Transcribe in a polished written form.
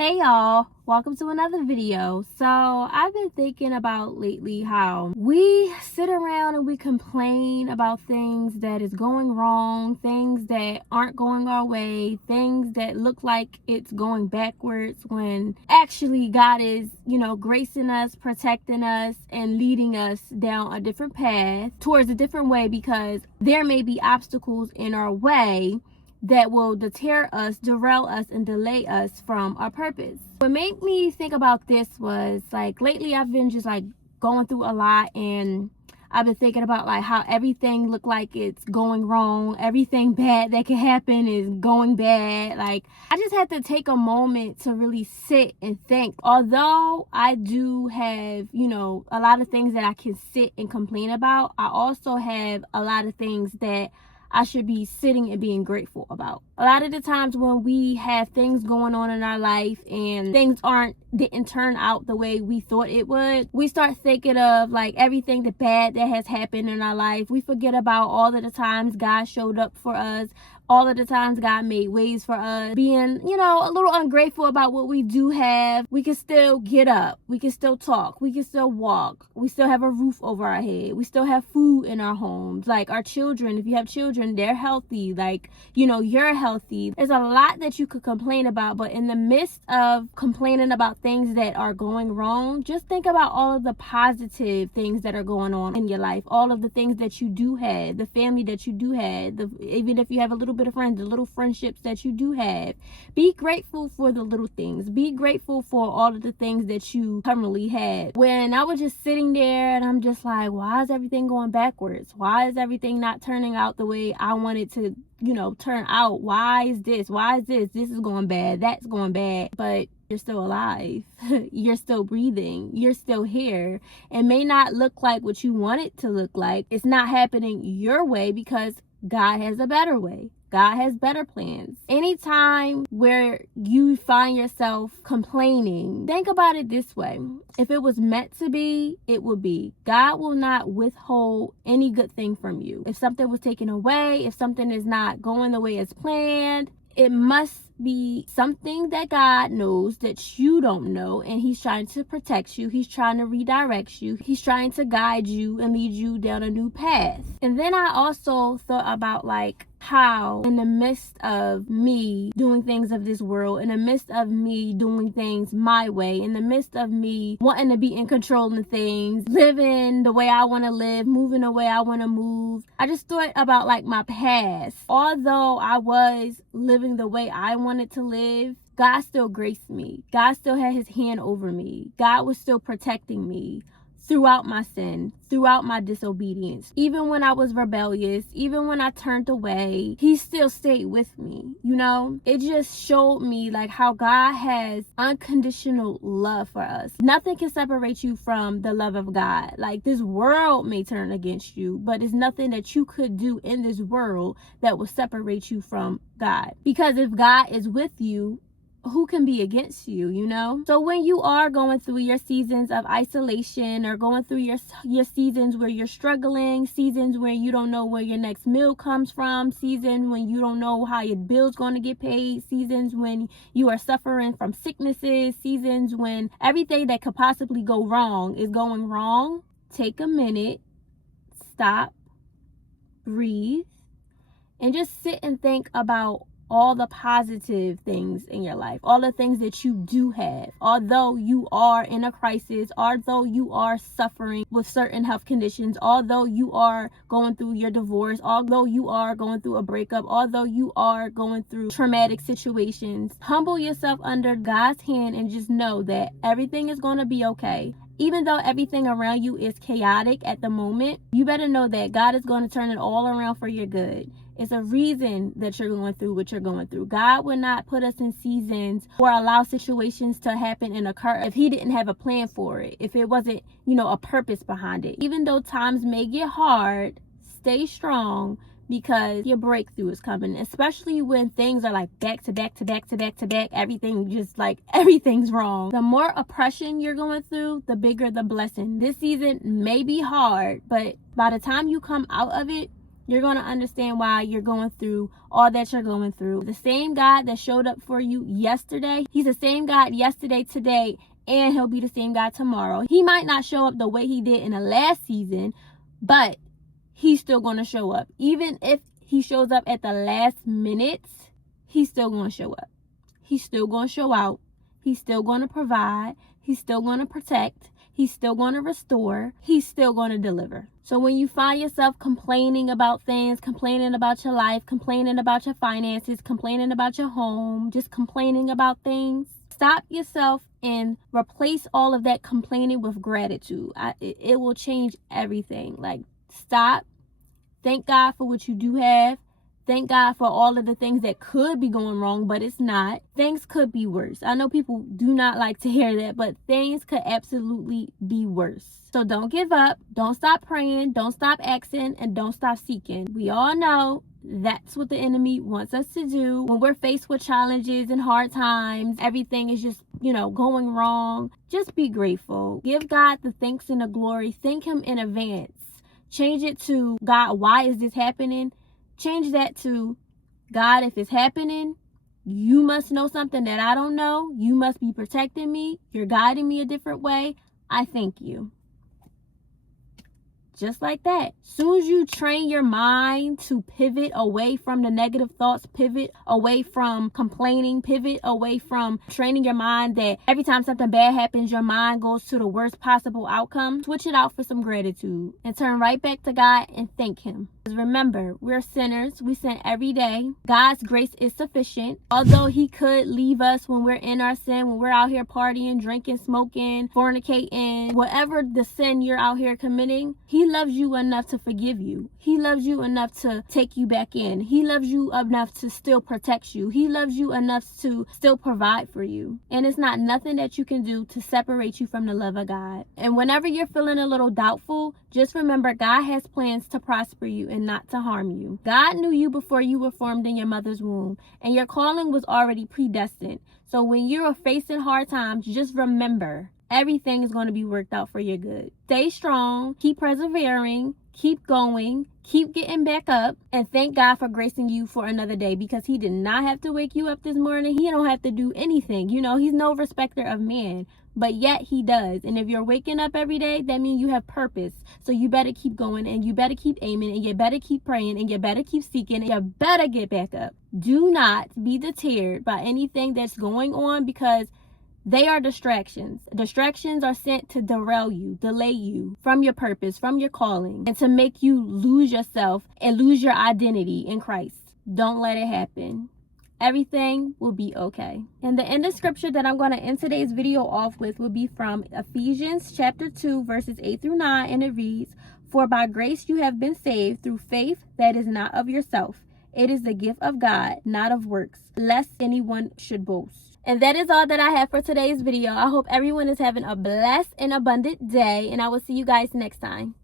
Hey y'all, welcome to another video. So I've been thinking about lately how we sit around and we complain about things that is going wrong, things that aren't going our way, things that look like it's going backwards, when actually God is, gracing us, protecting us, and leading us down a different path towards a different way, because there may be obstacles in our way that will deter us, derail us, and delay us from our purpose. What made me think about this was, like, lately I've been just like going through a lot, and I've been thinking about like how everything look like it's going wrong. Everything bad that can happen is going bad. Like, I just had to take a moment to really sit and think. Although I do have, a lot of things that I can sit and complain about, I also have a lot of things that I should be sitting and being grateful about. A lot of the times when we have things going on in our life and things didn't turn out the way we thought it would, we start thinking of like everything the bad that has happened in our life. We forget about all of the times God showed up for us, all of the times God made ways for us. Being, a little ungrateful about what we do have, we can still get up, we can still talk, we can still walk, we still have a roof over our head, we still have food in our homes. Like our children, if you have children, they're healthy, like, you're healthy. There's a lot that you could complain about, but in the midst of complaining about things that are going wrong, just think about all of the positive things that are going on in your life, all of the things that you do have, the family that you do have, even if you have a little bit of friends, the little friendships that you do have. Be grateful for the little things. Be grateful for all of the things that you currently had. When I was just sitting there and I'm just like, why is everything going backwards? Why is everything not turning out the way I wanted to, turn out? Why is this? Why is this? This is going bad. That's going bad. But you're still alive. You're still breathing. You're still here. It may not look like what you want it to look like. It's not happening your way because God has a better way. God has better plans. Anytime where you find yourself complaining, think about it this way. If it was meant to be, it will be. God will not withhold any good thing from you. If something was taken away, if something is not going the way it's planned, it must be something that God knows that you don't know, and he's trying to protect you. He's trying to redirect you. He's trying to guide you and lead you down a new path. And then I also thought about like how in the midst of me doing things of this world, in the midst of me doing things my way, in the midst of me wanting to be in control of things, living the way I want to live, moving the way I want to move, I just thought about like my past. Although I was living the way I wanted to live, God still graced me. God still had his hand over me. God was still protecting me throughout my sin, throughout my disobedience. Even when I was rebellious, even when I turned away, he still stayed with me. It just showed me like how God has unconditional love for us. Nothing can separate you from the love of God. Like, this world may turn against you, but it's nothing that you could do in this world that will separate you from God. Because if God is with you, who can be against you? So when you are going through your seasons of isolation, or going through your seasons where you're struggling, seasons where you don't know where your next meal comes from, seasons when you don't know how your bill's going to get paid, seasons when you are suffering from sicknesses, seasons when everything that could possibly go wrong is going wrong, take a minute, stop, breathe, and just sit and think about all the positive things in your life, all the things that you do have. Although you are in a crisis, although you are suffering with certain health conditions, although you are going through your divorce, although you are going through a breakup, although you are going through traumatic situations, humble yourself under God's hand and just know that everything is going to be okay. Even though everything around you is chaotic at the moment, you better know that God is going to turn it all around for your good. It's a reason that you're going through what you're going through. God would not put us in seasons or allow situations to happen and occur if he didn't have a plan for it, if it wasn't, a purpose behind it. Even though times may get hard, stay strong, because your breakthrough is coming, especially when things are like back to back to back to back to back. Everything's wrong. The more oppression you're going through, the bigger the blessing. This season may be hard, but by the time you come out of it, You're going to understand why you're going through all that you're going through. The same God that showed up for you yesterday, he's the same God yesterday, today, and he'll be the same God tomorrow. He might not show up the way he did in the last season, but he's still going to show up. Even if he shows up at the last minute, he's still going to show up. He's still going to show out. He's still going to provide. He's still going to protect. He's still going to restore. He's still going to deliver. So when you find yourself complaining about things, complaining about your life, complaining about your finances, complaining about your home, just complaining about things, stop yourself and replace all of that complaining with gratitude. It will change everything. Like, stop. Thank God for what you do have. Thank God for all of the things that could be going wrong, but it's not. Things could be worse. I know people do not like to hear that, but things could absolutely be worse. So don't give up. Don't stop praying. Don't stop asking, and don't stop seeking. We all know that's what the enemy wants us to do. When we're faced with challenges and hard times, everything is just, going wrong. Just be grateful. Give God the thanks and the glory. Thank him in advance. Change it to, God, why is this happening? Change that to, God, if it's happening, you must know something that I don't know. You must be protecting me. You're guiding me a different way. I thank you. Just like that. Soon as you train your mind to pivot away from the negative thoughts, pivot away from complaining, pivot away from training your mind that every time something bad happens, your mind goes to the worst possible outcome, switch it out for some gratitude and turn right back to God and thank him. Because remember, we're sinners. We sin every day. God's grace is sufficient. Although he could leave us when we're in our sin, when we're out here partying, drinking, smoking, fornicating, whatever the sin you're out here committing, he loves you enough to forgive you. He loves you enough to take you back in. He loves you enough to still protect you. He loves you enough to still provide for you. And it's not nothing that you can do to separate you from the love of God. And whenever you're feeling a little doubtful, just remember God has plans to prosper you and not to harm you. God knew you before you were formed in your mother's womb, and your calling was already predestined. So when you're facing hard times, just remember, everything is going to be worked out for your good. Stay strong, keep persevering, keep going, keep getting back up, and thank God for gracing you for another day, because he did not have to wake you up this morning. He don't have to do anything. He's no respecter of man, but yet he does. And if you're waking up every day, that means you have purpose. So you better keep going, and you better keep aiming, and you better keep praying, and you better keep seeking, and you better get back up. Do not be deterred by anything that's going on, because they are distractions. Distractions are sent to derail you, delay you from your purpose, from your calling, and to make you lose yourself and lose your identity in Christ. Don't let it happen. Everything will be okay. And the end of scripture that I'm going to end today's video off with will be from Ephesians chapter 2, verses 8 through 9, and it reads, "For by grace you have been saved through faith, that is not of yourself. It is the gift of God, not of works, lest anyone should boast." And that is all that I have for today's video. I hope everyone is having a blessed and abundant day, and I will see you guys next time.